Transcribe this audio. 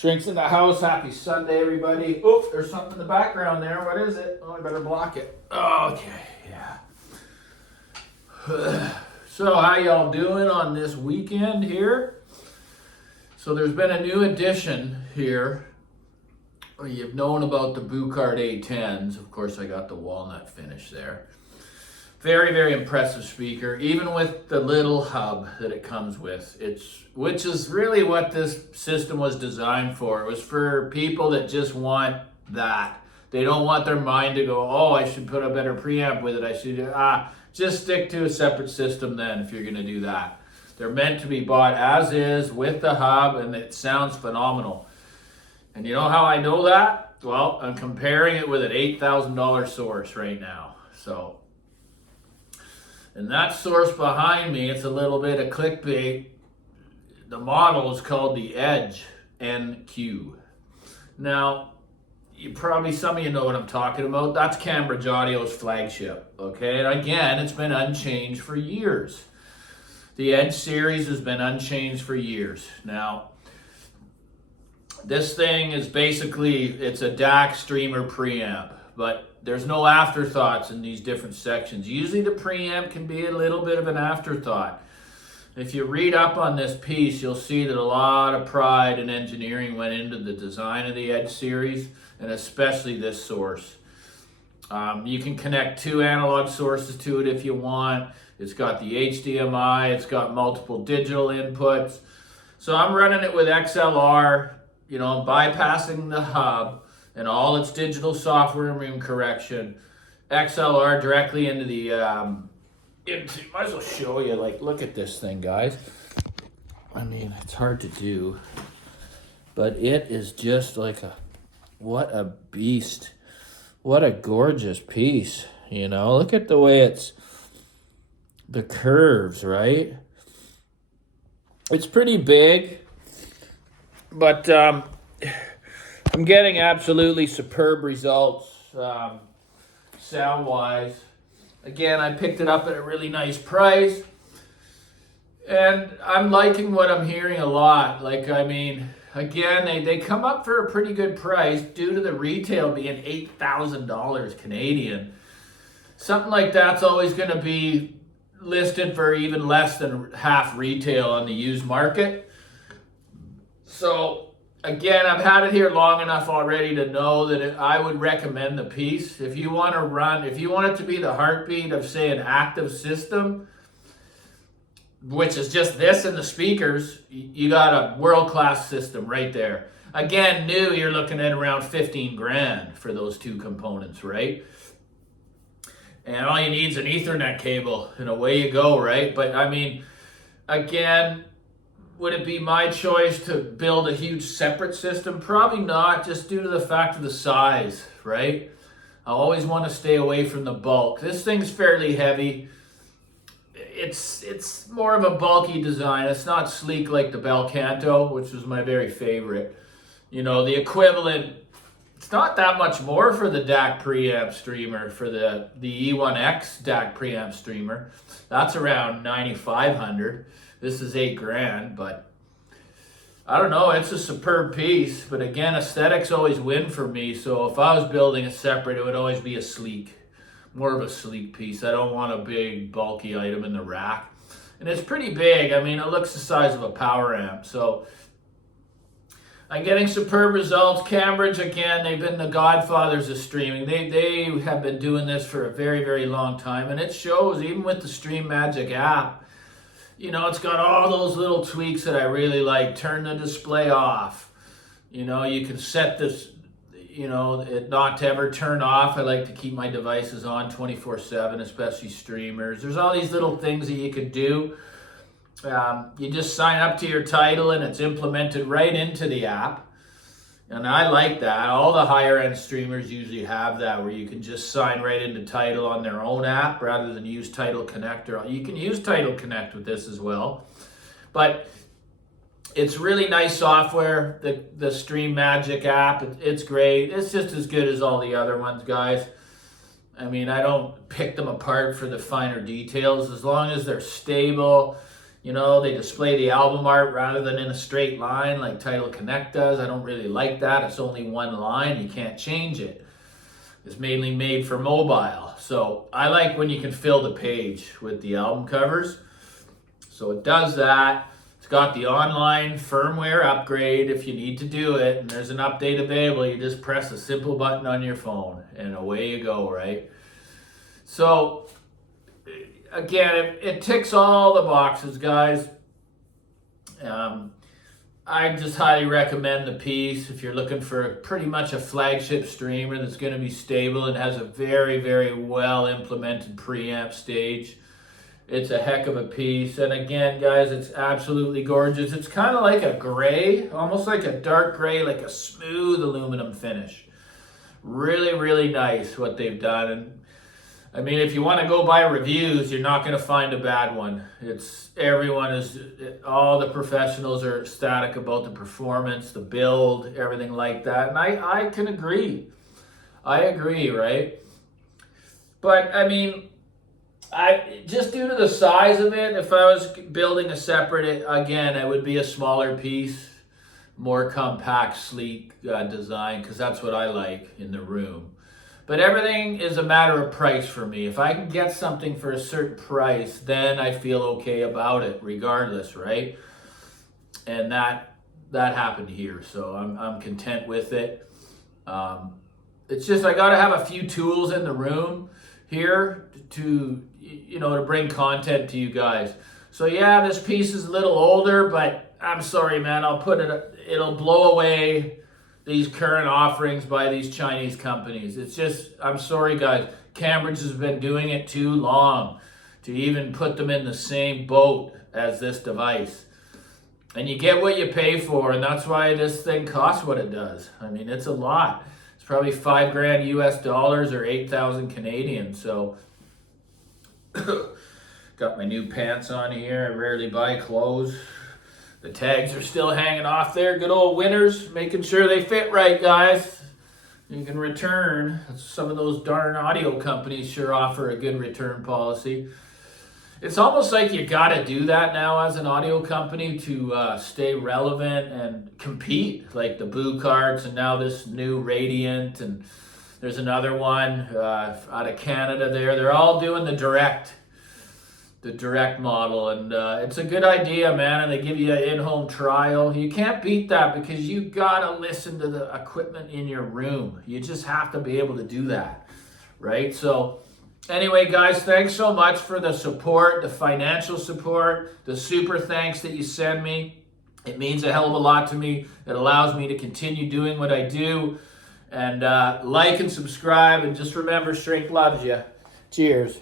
Shrinks in the house. Happy Sunday, everybody. Oh, there's something in the background there. What is it? Oh, I better block it. Okay, yeah. So how y'all doing on this weekend here? So there's been a new addition here. You've known about the Bucard A10s. Of course, I got the walnut finish there. Very, very impressive speaker, even with the little hub that it comes with. Which is really what this system was designed for. It was for people that just want that. They don't want their mind to go, oh, I should put a better preamp with it. I should, just stick to a separate system then if you're gonna do that. They're meant to be bought as is with the hub, and it sounds phenomenal. And you know how I know that? Well, I'm comparing it with an $8,000 source right now. So, and that source behind me, it's a little bit of clickbait. The model is called the Edge NQ. Now, some of you know what I'm talking about. That's Cambridge Audio's flagship, okay? And again, it's been unchanged for years. The Edge series has been unchanged for years. Now, this thing is basically, it's a DAC streamer preamp, but there's no afterthoughts in these different sections. Usually the preamp can be a little bit of an afterthought. If you read up on this piece, you'll see that a lot of pride and engineering went into the design of the Edge series, and especially this source. You can connect 2 analog sources to it if you want. It's got the HDMI, it's got multiple digital inputs. So I'm running it with XLR, bypassing the hub and all its digital software and room correction. XLR directly into the, might as well show you, look at this thing, guys. I mean, it's hard to do, but it is just what a beast. What a gorgeous piece, Look at the way the curves, right? It's pretty big, but I'm getting absolutely superb results sound-wise. Again, I picked it up at a really nice price, and I'm liking what I'm hearing a lot. Again, they come up for a pretty good price due to the retail being $8,000 Canadian. Something like that's always going to be listed for even less than half retail on the used market. So, again, I've had it here long enough already to know that I would recommend the piece. If you want it to be the heartbeat of, say, an active system, which is just this and the speakers, you got a world-class system right there. Again, new, you're looking at around 15 grand for those 2 components, right? And all you need is an Ethernet cable, and away you go, right? But again, would it be my choice to build a huge separate system? Probably not, just due to the fact of the size, right? I always want to stay away from the bulk. This thing's fairly heavy. It's more of a bulky design. It's not sleek like the Belcanto, which was my very favorite. The equivalent, it's not that much more for the DAC preamp streamer, for the E1X DAC preamp streamer. That's around $9,500. This is $8 grand, but I don't know, it's a superb piece. But again, aesthetics always win for me. So if I was building a separate, it would always be more of a sleek piece. I don't want a big bulky item in the rack. And it's pretty big. It looks the size of a power amp. So I'm getting superb results. Cambridge, again, they've been the godfathers of streaming. They have been doing this for a very, very long time. And it shows, even with the StreamMagic app. It's got all those little tweaks that I really like. Turn the display off. You can set this, it not to ever turn off. I like to keep my devices on 24/7, especially streamers. There's all these little things that you could do. You just sign up to your title and it's implemented right into the app. And I like that. All the higher end streamers usually have that, where you can just sign right into Tidal on their own app rather than use Tidal Connect. You can use Tidal Connect with this as well. But it's really nice software, the StreamMagic app. It's great. It's just as good as all the other ones, guys. I don't pick them apart for the finer details. As long as they're stable, You know, they display the album art rather than in a straight line like Title Connect does. I don't really like that. It's only one line. You can't change it. It's mainly made for mobile. So I like when you can fill the page with the album covers. So it does that. It's got the online firmware upgrade if you need to do it. And there's an update available. You just press a simple button on your phone and away you go, right? So again, it ticks all the boxes, guys. I just highly recommend the piece if you're looking for pretty much a flagship streamer that's going to be stable and has a very, very well implemented preamp stage. It's a heck of a piece. And again, guys, it's absolutely gorgeous. It's kind of like a gray, almost like a dark gray, like a smooth aluminum finish. Really, really nice what they've done. And I mean, if you want to go by reviews, you're not going to find a bad one. All the professionals are ecstatic about the performance, the build, everything like that. And I can agree. I agree, right? But I mean, just due to the size of it, if I was building a separate, again, it would be a smaller piece, more compact, sleek design, because that's what I like in the room. But everything is a matter of price for me. If I can get something for a certain price, then I feel okay about it, regardless, right? And that happened here, so I'm content with it. It's just I got to have a few tools in the room here to bring content to you guys. So yeah, this piece is a little older, but I'm sorry, man. It'll blow away these current offerings by these Chinese companies. It's just, I'm sorry, guys. Cambridge has been doing it too long to even put them in the same boat as this device. And you get what you pay for, and that's why this thing costs what it does. I mean, it's a lot. It's probably $5,000 US dollars or 8,000 Canadian. So, got my new pants on here. I rarely buy clothes. The tags are still hanging off there. Good old Winners, making sure they fit right, guys. You can return. Some of those darn audio companies sure offer a good return policy. It's almost like you got to do that now as an audio company to stay relevant and compete, like the Bucarts and now this new Radiant, and there's another one out of Canada there. They're all doing the direct model, and it's a good idea, man, and they give you an in-home trial. You can't beat that because you gotta listen to the equipment in your room. You just have to be able to do that, right? So anyway, guys, thanks so much for the support, the financial support, the super thanks that you send me. It means a hell of a lot to me. It allows me to continue doing what I do. And like and subscribe, and just remember, Strength loves you. Cheers.